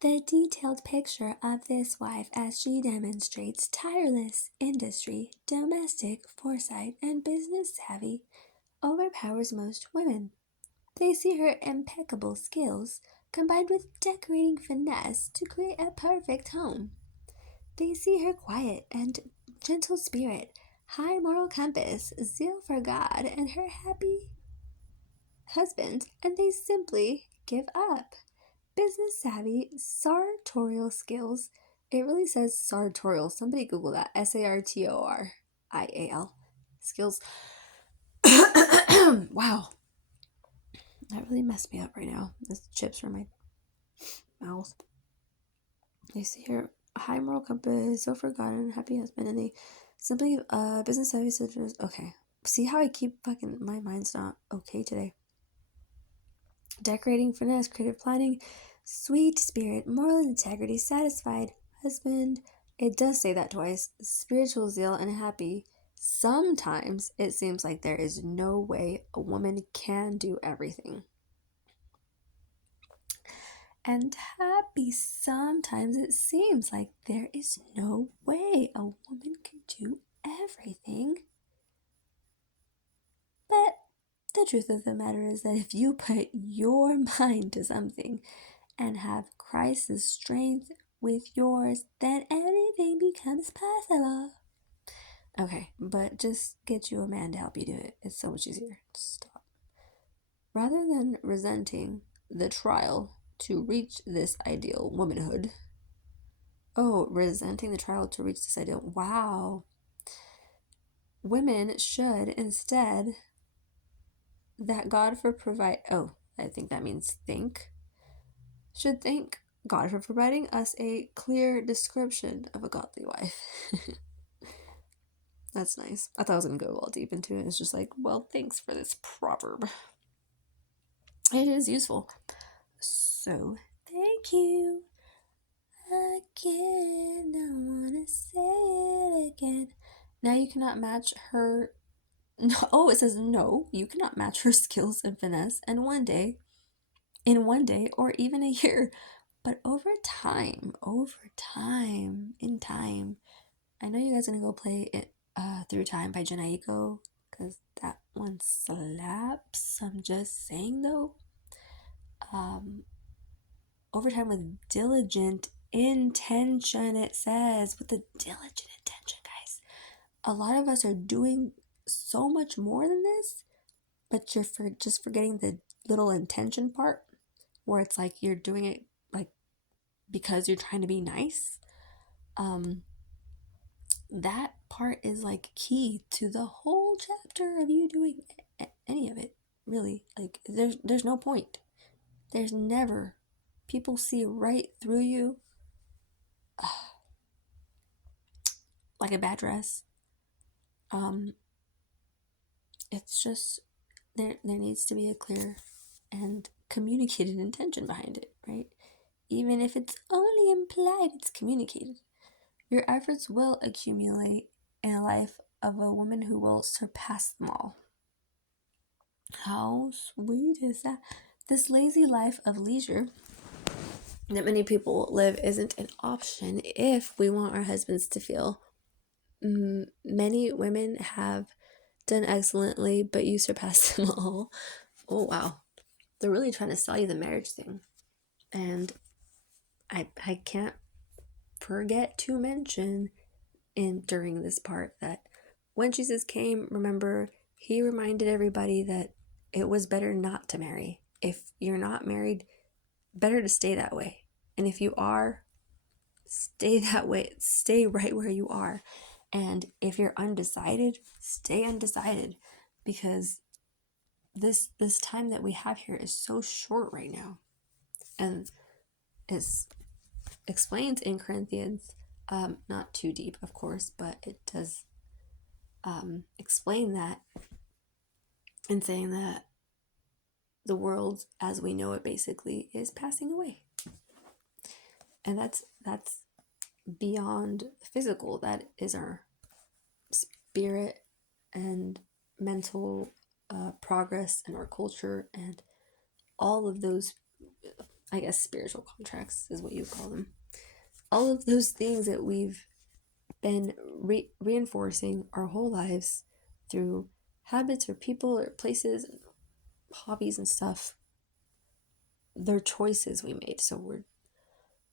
The detailed picture of this wife as she demonstrates tireless industry, domestic foresight, and business savvy overpowers most women. They see her impeccable skills combined with decorating finesse to create a perfect home. They see her quiet and gentle spirit, high moral compass, zeal for God, and her happy husband, and they simply give up. Business savvy, sartorial skills. It really says sartorial. Somebody Google that. Sartorial. Skills. Wow. That really messed me up right now. There's chips from my mouth. They see here high moral compass, so forgotten, happy husband, and they simply business savvy sisters. Okay. See how I keep fucking my mind's not okay today. Decorating finesse, creative planning, sweet spirit, moral integrity, satisfied husband. It does say that twice. Spiritual zeal and happy. Sometimes it seems like there is no way a woman can do everything. And happy, sometimes it seems like there is no way a woman can do everything. But the truth of the matter is that if you put your mind to something and have Christ's strength with yours, then anything becomes possible. Okay, but just get you a man to help you do it. It's so much easier. Stop. Rather than resenting the trial to reach this ideal womanhood. Oh, resenting the trial to reach this ideal. Wow. Women should instead that God for provide. Oh, I think that means think. Should thank God for providing us a clear description of a godly wife. That's nice. I thought I was going to go all deep into it. It's just like, well, thanks for this proverb. It is useful. So, thank you. Again, I want to say it again. Now you cannot match her. No, oh, it says no, you cannot match her skills and finesse in one day, or even a year. But over time, in time, I know you guys are gonna go play it Through Time by Janaiko, because that one slaps. I'm just saying though. Over time with diligent intention, it says, with the diligent intention, guys. A lot of us are doing so much more than this, but you're just forgetting the little intention part, where it's like you're doing it like because you're trying to be nice. That part is like key to the whole chapter of you doing any of it, really. Like there's no point. There's never. People see right through you like a bad dress. It's just there needs to be a clear and communicated intention behind it, right? Even if it's only implied, it's communicated. Your efforts will accumulate in a life of a woman who will surpass them all. How sweet is that? This lazy life of leisure that many people live isn't an option if we want our husbands to feel. Many women have done excellently, but you surpass them all. Oh, wow. They're really trying to sell you the marriage thing. And I can't forget to mention during this part that when Jesus came, remember, he reminded everybody that it was better not to marry. If you're not married, better to stay that way. And if you are, stay that way. Stay right where you are. And if you're undecided, stay undecided, because this time that we have here is so short right now. And it's explains in Corinthians, not too deep, of course, but it does explain that, in saying that the world as we know it basically is passing away. And that's beyond physical. That is our spirit and mental progress and our culture and all of those I guess spiritual contracts is what you call them. All of those things that we've been reinforcing our whole lives through habits or people or places, and hobbies and stuff, they're choices we made. So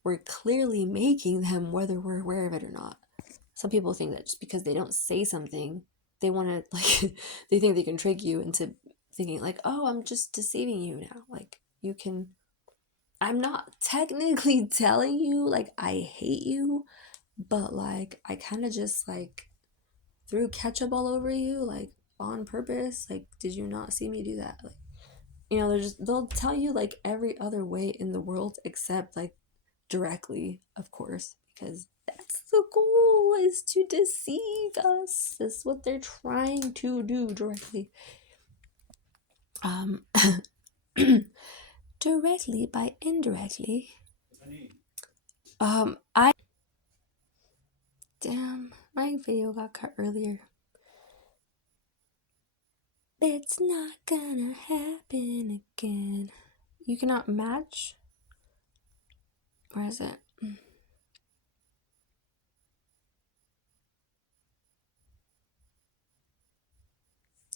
we're clearly making them whether we're aware of it or not. Some people think that just because they don't say something, they want to, like, they think they can trick you into thinking, like, oh, I'm just deceiving you now. Like, you can, I'm not technically telling you, like, I hate you, but, like, I kind of just, like, threw ketchup all over you, like, on purpose. Like, did you not see me do that? Like, they'll tell you, like, every other way in the world except, like, directly, of course, because that's the goal, is to deceive us. That's what they're trying to do directly. Directly by indirectly. Damn, my video got cut earlier. It's not gonna happen again. You cannot match? Where is it?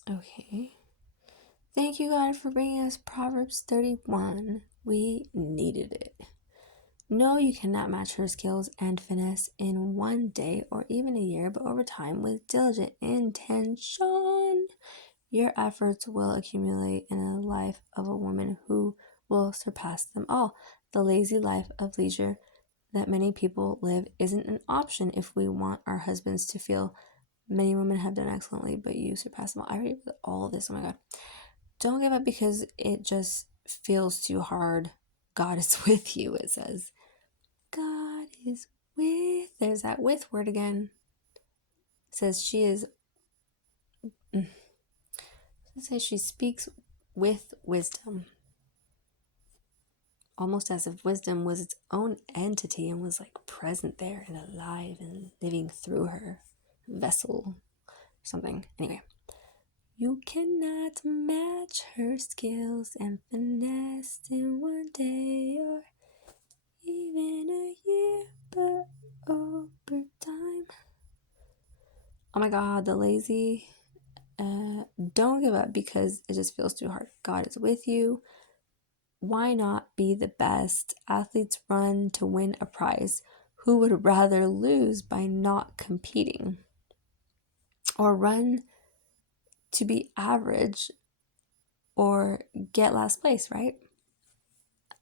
Okay. Thank you, God, for bringing us Proverbs 31. We needed it. No, you cannot match her skills and finesse in one day or even a year, but over time, with diligent intention, your efforts will accumulate in a life of a woman who will surpass them all. The lazy life of leisure that many people live isn't an option if we want our husbands to feel many women have done excellently, but you surpass them all. I already read all of this. Oh my God. Don't give up because it just feels too hard. God is with you, it says. God is with. There's that with word again. It says she is. It says she speaks with wisdom. Almost as if wisdom was its own entity and was, like, present there and alive and living through her vessel. Something. Anyway. You cannot match her skills and finesse in one day or even a year, but over time. Oh my God, the lazy. Don't give up because it just feels too hard. God is with you. Why not be the best? Athletes run to win a prize. Who would rather lose by not competing? Or run to be average or get last place, right?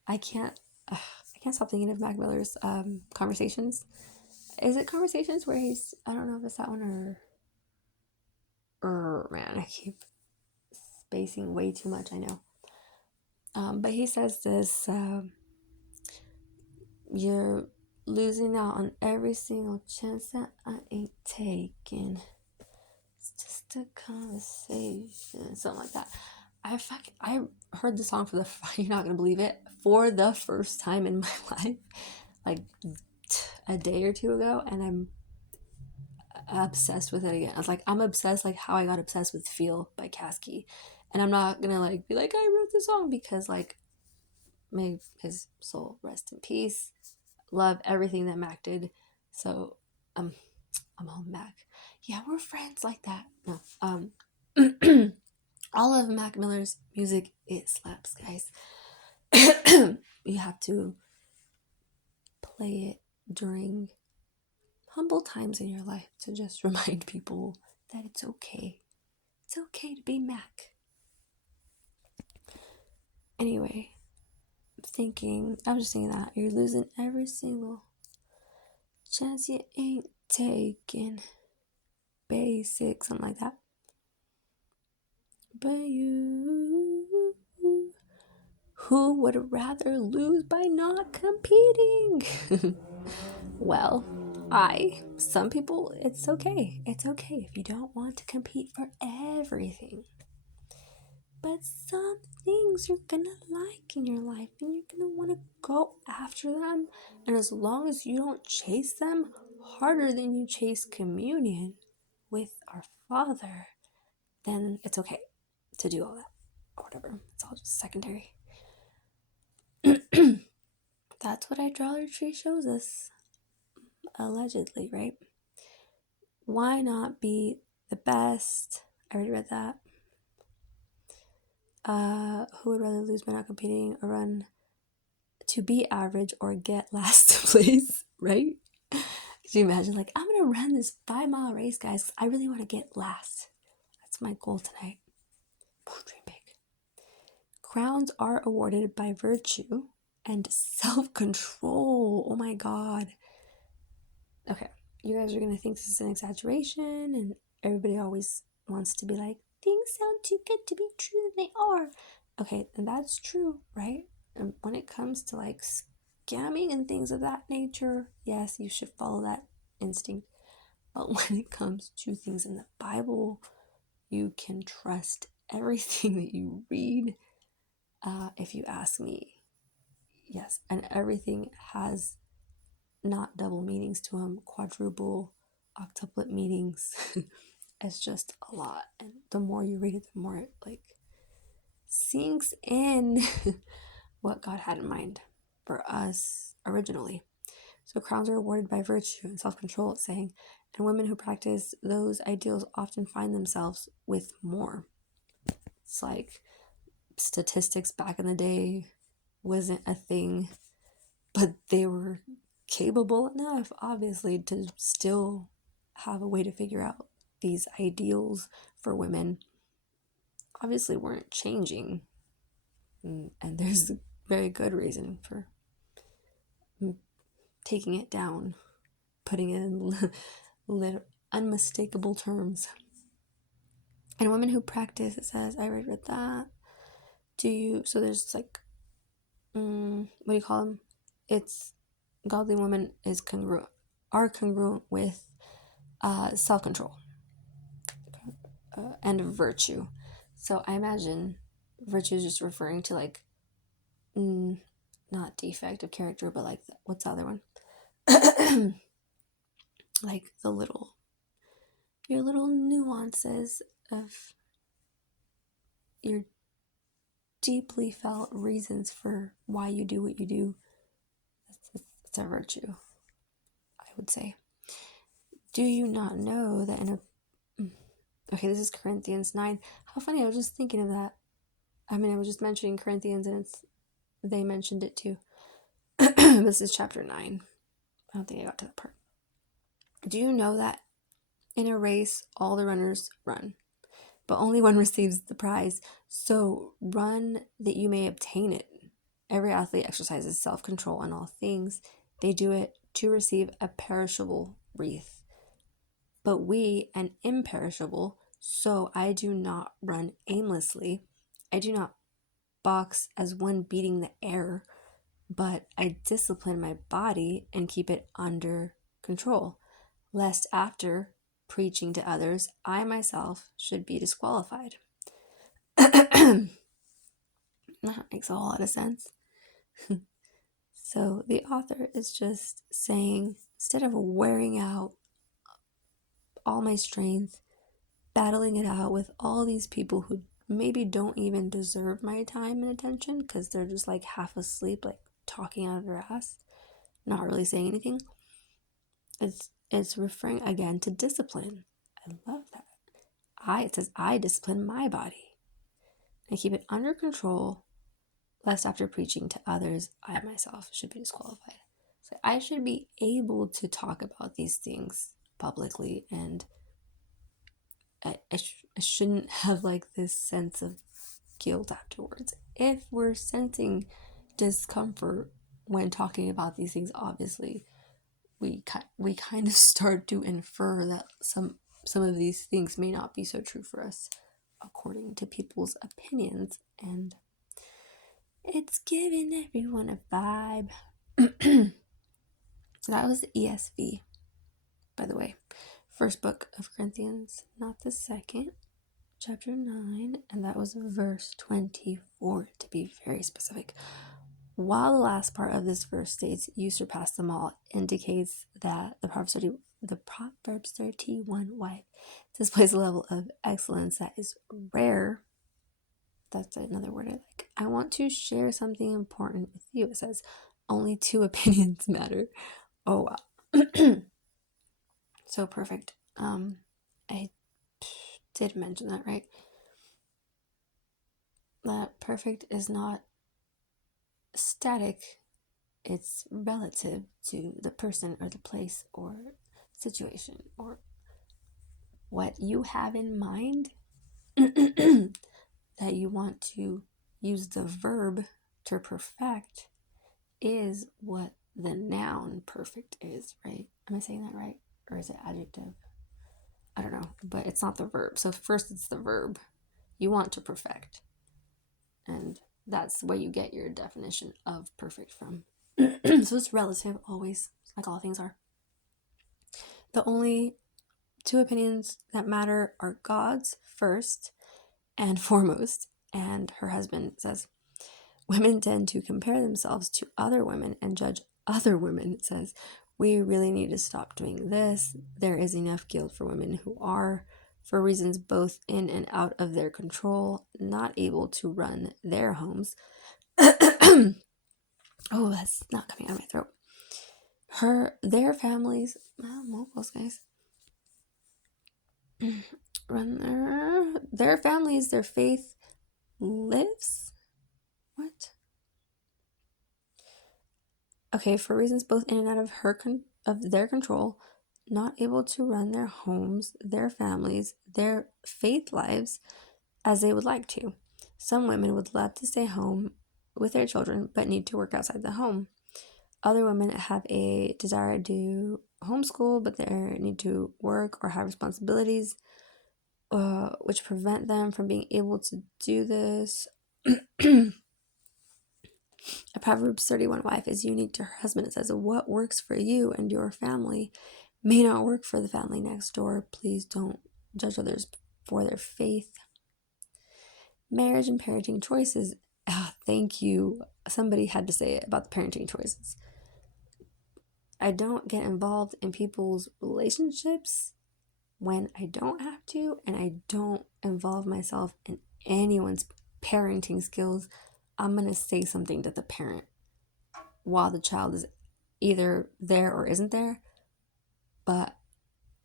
I can't stop thinking of Mac Miller's Conversations. Is it Conversations where he's, I don't know if it's that one or man, I keep spacing way too much, I know. But he says this, you're losing out on every single chance that I ain't taking. It's just a conversation, something like that. I heard the song you're not gonna believe it, for the first time in my life, like a day or two ago, and I'm obsessed with it again. I was like, I'm obsessed, like how I got obsessed with Feel by Caskey. And I'm not gonna, like, be like, I wrote the song, because, like, may his soul rest in peace. Love everything that Mac did. So I'm all Mac. Yeah, we're friends like that. No. All of Mac Miller's music, it slaps, guys. You have to play it during humble times in your life to just remind people that it's okay. It's okay to be Mac. Anyway, I was just thinking that you're losing every single chance you ain't taking. Basic, something like that. But you, who would rather lose by not competing? Well, some people, it's okay. It's okay if you don't want to compete for everything. But some things you're gonna like in your life and you're gonna want to go after them. And as long as you don't chase them harder than you chase communion with our Father, then it's okay to do all that or whatever. It's all just secondary. that's what idolatry shows us, allegedly, right? Why not be the best? I already read that. Who would rather lose by not competing or run to be average or get last place, right? Could you imagine, like, I'm gonna run this 5-mile race, guys, 'cause I really want to get last. That's my goal tonight. Dream big. Crowns are awarded by virtue and self-control. Oh my God. Okay, you guys are gonna think this is an exaggeration, and everybody always wants to be like, things sound too good to be true than they are. Okay, and that's true, right? And when it comes to like scamming and things of that nature, yes, you should follow that instinct. But when it comes to things in the Bible, you can trust everything that you read. If you ask me, yes, and everything has not double meanings to them, quadruple, octuplet meanings. It's just a lot, and the more you read it, the more it like sinks in what God had in mind for us originally. So crowns are awarded by virtue and self-control, it's saying, and women who practice those ideals often find themselves with more. It's like statistics back in the day wasn't a thing, but they were capable enough, obviously, to still have a way to figure out these ideals for women. Obviously weren't changing, and there's a very good reason for taking it down, putting it in unmistakable terms. And women who practice, it says, I read that. So there's like, what do you call them? It's godly women are congruent with self-control and virtue. So I imagine virtue is just referring to like, not defect of character, but like, what's the other one? Like your little nuances of your deeply felt reasons for why you do what you do. It's a virtue, I would say. Do you not know that okay, this is Corinthians 9. How funny, I was just thinking of that. I was just mentioning Corinthians, and they mentioned it too. This is chapter 9. I don't think I got to that part. Do you know that in a race, all the runners run, but only one receives the prize? So run that you may obtain it. Every athlete exercises self-control in all things. They do it to receive a perishable wreath, but we an imperishable. So I do not run aimlessly. I do not box as one beating the air, but I discipline my body and keep it under control, lest after preaching to others, I myself should be disqualified. That makes a whole lot of sense. So the author is just saying, instead of wearing out all my strength, battling it out with all these people who maybe don't even deserve my time and attention because they're just like half asleep, like talking out of their ass, not really saying anything. It's referring again to discipline. I love that. It says, I discipline my body. I keep it under control, lest after preaching to others, I myself should be disqualified. So I should be able to talk about these things publicly, and I shouldn't have like this sense of guilt afterwards. If we're sensing discomfort when talking about these things, obviously we kind of start to infer that some of these things may not be so true for us according to people's opinions, and it's giving everyone a vibe. That was the ESV, by the way. First book of Corinthians, not the second, chapter 9, and that was verse 24, to be very specific. While the last part of this verse states, you surpass them all, indicates that the Proverbs 31 wife displays a level of excellence that is rare. That's another word I like. I want to share something important with you. It says, only two opinions matter. Oh wow. So perfect. I did mention that, right? That perfect is not static, it's relative to the person or the place or situation or what you have in mind that you want to use the verb to perfect is what the noun perfect is, right? Am I saying that right? Or is it adjective? I don't know, but it's not the verb. So first it's the verb you want to perfect. And that's where you get your definition of perfect from. So it's relative always, like all things are. The only two opinions that matter are God's first and foremost. And her husband says, women tend to compare themselves to other women and judge other women. It says, we really need to stop doing this. There is enough guilt for women who are, for reasons both in and out of their control, not able to run their homes. Oh, that's not coming out of my throat. Their families, mobiles, guys, run their families, their faith lives. What? Okay, for reasons both in and out of their control, not able to run their homes, their families, their faith lives as they would like to. Some women would love to stay home with their children but need to work outside the home. Other women have a desire to homeschool but they need to work or have responsibilities which prevent them from being able to do this. A Proverbs 31 wife is unique to her husband. It says, what works for you and your family may not work for the family next door. Please don't judge others for their faith. Marriage and parenting choices. Thank you. Somebody had to say it about the parenting choices. I don't get involved in people's relationships when I don't have to, and I don't involve myself in anyone's parenting skills. I'm going to say something to the parent while the child is either there or isn't there, but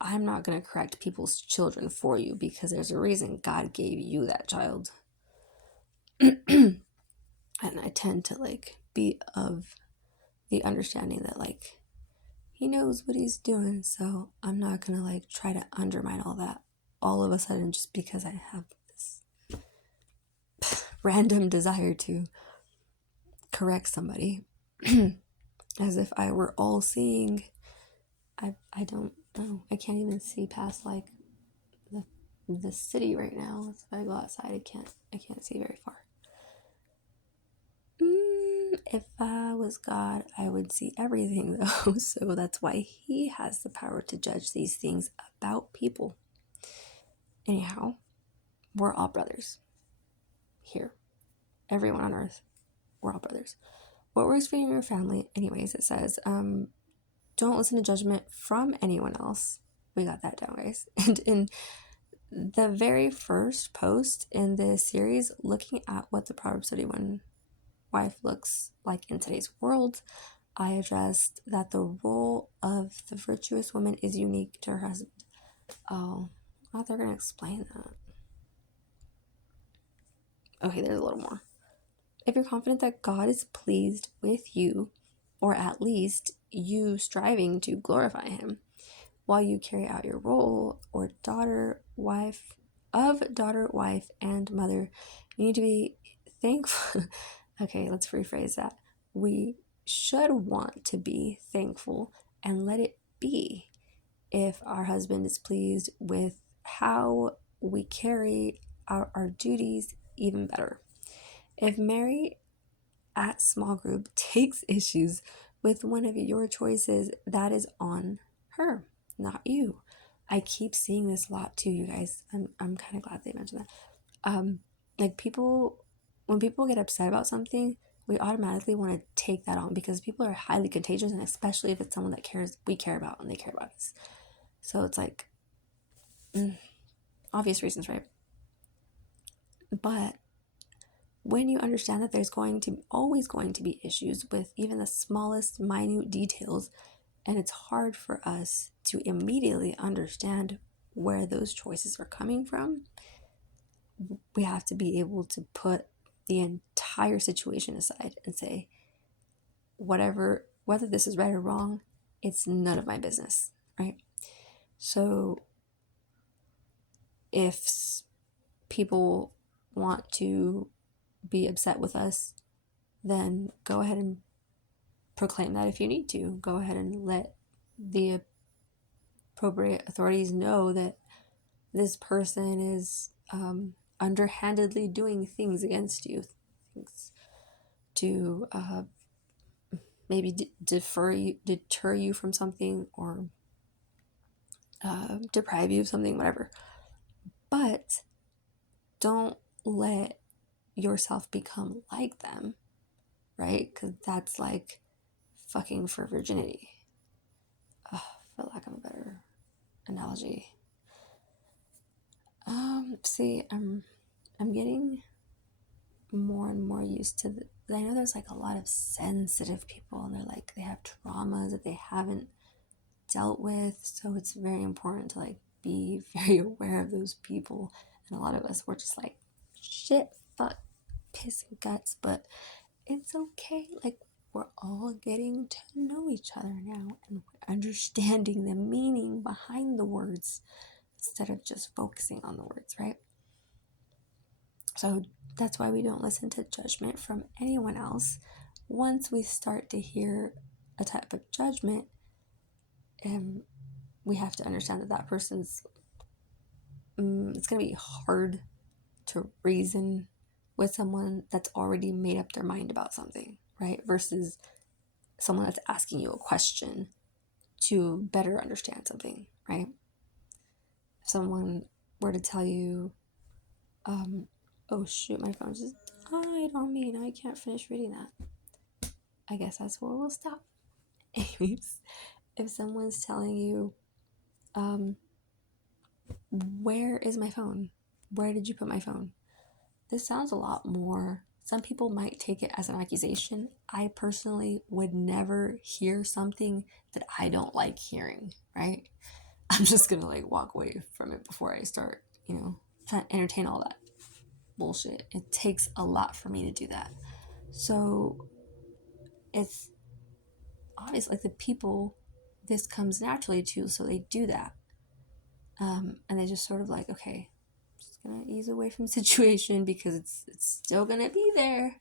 I'm not going to correct people's children for you because there's a reason God gave you that child. And I tend to be of the understanding that he knows what he's doing, so I'm not going to try to undermine all that all of a sudden just because I have this random desire to correct somebody as if I were all seeing. I don't know. I can't even see past the city right now. If I go outside, I can't see very far. If I was God, I would see everything though. So that's why he has the power to judge these things about people. Anyhow, we're all brothers here. Everyone on earth, we're all brothers. What works for you and your family? Anyways, it says, don't listen to judgment from anyone else. We got that down, guys. And in the very first post in this series, looking at what the Proverbs 31 wife looks like in today's world, I addressed that the role of the virtuous woman is unique to her husband. Oh, I thought they're going to explain that. Okay, there's a little more. If you're confident that God is pleased with you, or at least you striving to glorify him, while you carry out your role or daughter, wife, and mother, you need to be thankful. Okay, let's rephrase that. We should want to be thankful and let it be if our husband is pleased with how we carry out our duties, even better. If Mary at small group takes issues with one of your choices, that is on her, not you. I keep seeing this a lot too, you guys. I'm kind of glad they mentioned that. When people get upset about something, we automatically want to take that on because people are highly contagious, and especially if it's someone that we care about and they care about us. So it's obvious reasons, right? But when you understand that there's always going to be issues with even the smallest minute details, and it's hard for us to immediately understand where those choices are coming from, we have to be able to put the entire situation aside and say, whether this is right or wrong, it's none of my business, right? So if people want to be upset with us, then go ahead and proclaim that. If you need to, go ahead and let the appropriate authorities know that this person is underhandedly doing things against you, things to maybe deter you from something, or deprive you of something, whatever. But don't let yourself become like them, right? Because that's like fucking for virginity, for lack of a better analogy. See, I'm getting more and more used to I know there's like a lot of sensitive people, and they're like, they have traumas that they haven't dealt with, so it's very important to like be very aware of those people. And a lot of us, we're just like, shit, fuck, piss and guts, but it's okay. Like, we're all getting to know each other now, and we're understanding the meaning behind the words instead of just focusing on the words, right? So that's why we don't listen to judgment from anyone else. Once we start to hear a type of judgment, we have to understand that person's, it's going to be hard to reason with someone that's already made up their mind about something, right? Versus someone that's asking you a question to better understand something, right? If someone were to tell you, oh shoot, my phone just died on me, now I can't finish reading that. I guess that's where we'll stop. Anyways, if someone's telling you, where is my phone? Where did you put my phone? This sounds a lot more, some people might take it as an accusation. I personally would never hear something that I don't like hearing, right? I'm just gonna like walk away from it before I start, trying to entertain all that bullshit. It takes a lot for me to do that. So it's obvious, like the people this comes naturally to, so they do that. And they just sort of like, okay, I'm just gonna ease away from the situation because it's still gonna be there.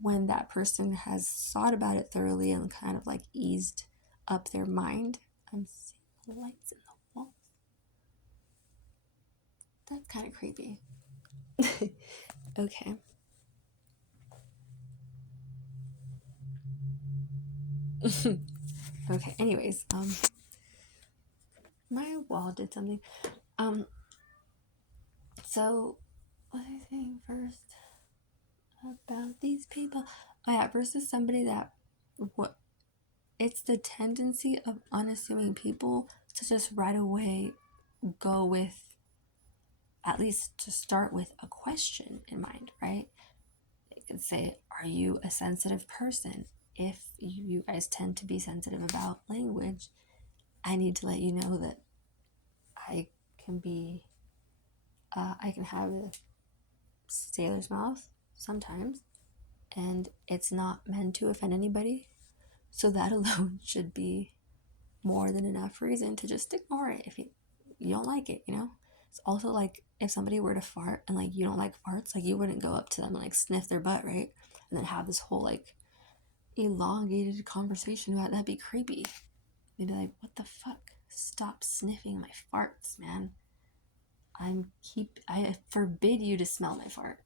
When that person has thought about it thoroughly and kind of like eased up their mind. I'm seeing the lights in the wall. That's kind of creepy. Okay. Okay, anyways, my wall did something. So what was I saying first about these people? Oh yeah, versus somebody that, what, it's the tendency of unassuming people to just right away go with, at least to start with, a question in mind, right? They could say, are you a sensitive person? If you guys tend to be sensitive about language, I need to let you know that I can have a sailor's mouth sometimes, and it's not meant to offend anybody. So that alone should be more than enough reason to just ignore it if you don't like it, It's also like if somebody were to fart and like you don't like farts, like you wouldn't go up to them and like sniff their butt, right? And then have this whole like elongated conversation about it. That'd be creepy. They'd be like, what the fuck? Stop sniffing my farts, man. I forbid you to smell my fart.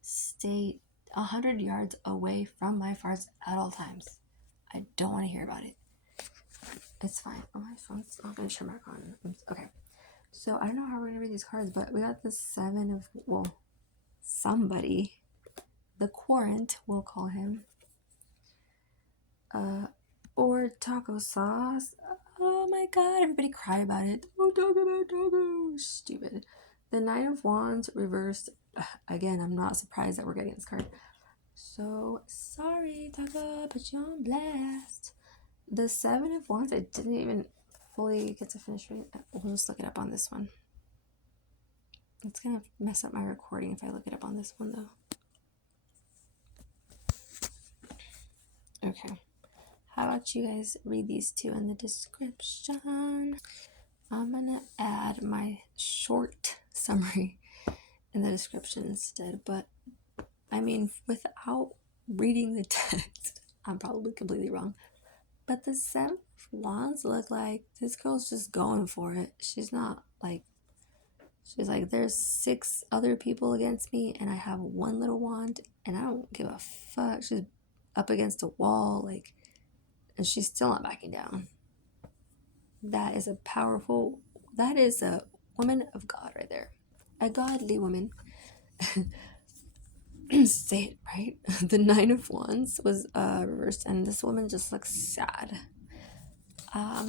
Stay 100 yards away from my farts at all times. I don't want to hear about it. It's fine. Oh, my phone's not going to turn back on. Okay. So I don't know how we're going to read these cards, but we got the 7 of, well, somebody, the Quarant, we'll call him, or taco sauce. Oh my god, everybody cry about it. Oh, taco, stupid. The Knight of Wands reversed, again, I'm not surprised that we're getting this card. So sorry, Taka, put you on blast. The Seven of Wands, I didn't even fully get to finish reading. We'll just look it up on this one. It's gonna mess up my recording if I look it up on this one, though. Okay. How about you guys read these two in the description? I'm gonna add my short summary in the description instead, but I mean, without reading the text, I'm probably completely wrong. But the Seven of Wands look like this girl's just going for it. She's not like, she's like, there's 6 other people against me, and I have one little wand, and I don't give a fuck. She's up against a wall, like, and she's still not backing down. That is a powerful, that is a woman of God right there. A godly woman. Say it right. The Nine of Wands was reversed, and this woman just looks sad. I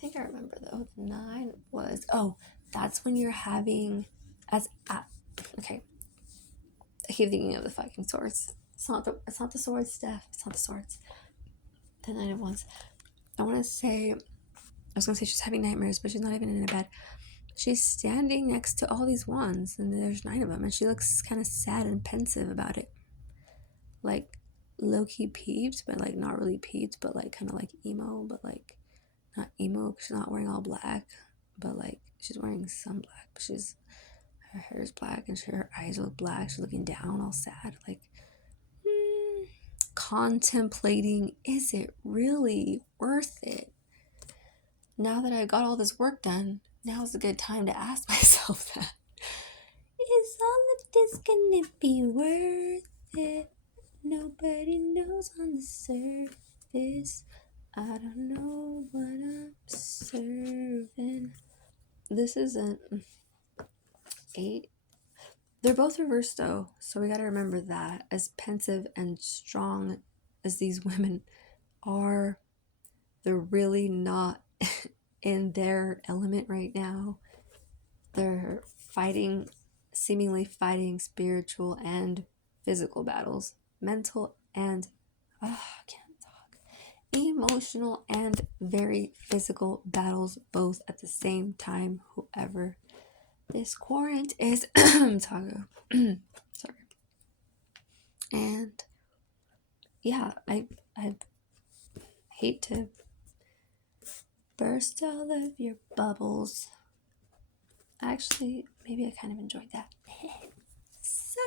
think I remember though. The 9 was, oh, that's when you're having okay. I keep thinking of the fucking swords. It's not the swords, Steph. It's not the swords. The 9 of Wands. I was gonna say she's having nightmares, but she's not even in a bed. She's standing next to all these wands, and there's 9 of them, and she looks kind of sad and pensive about it. Like low-key peeved, but like not really peeved, but like kind of like emo, but like not emo because she's not wearing all black, but like she's wearing some black, but her hair is black and her eyes look black. She's looking down all sad, like contemplating, is it really worth it? Now that I got all this work done, now's a good time to ask myself that. Is all of this gonna be worth it? Nobody knows on the surface. I don't know what I'm serving. This isn't 8. They're both reversed though, so we gotta remember that. As pensive and strong as these women are, they're really not in their element right now. They're seemingly fighting spiritual and physical battles, mental and I can't talk, emotional and very physical battles, both at the same time. Whoever this quarant is, Tago. Sorry. And yeah, I hate to burst all of your bubbles. Actually, maybe I kind of enjoyed that. So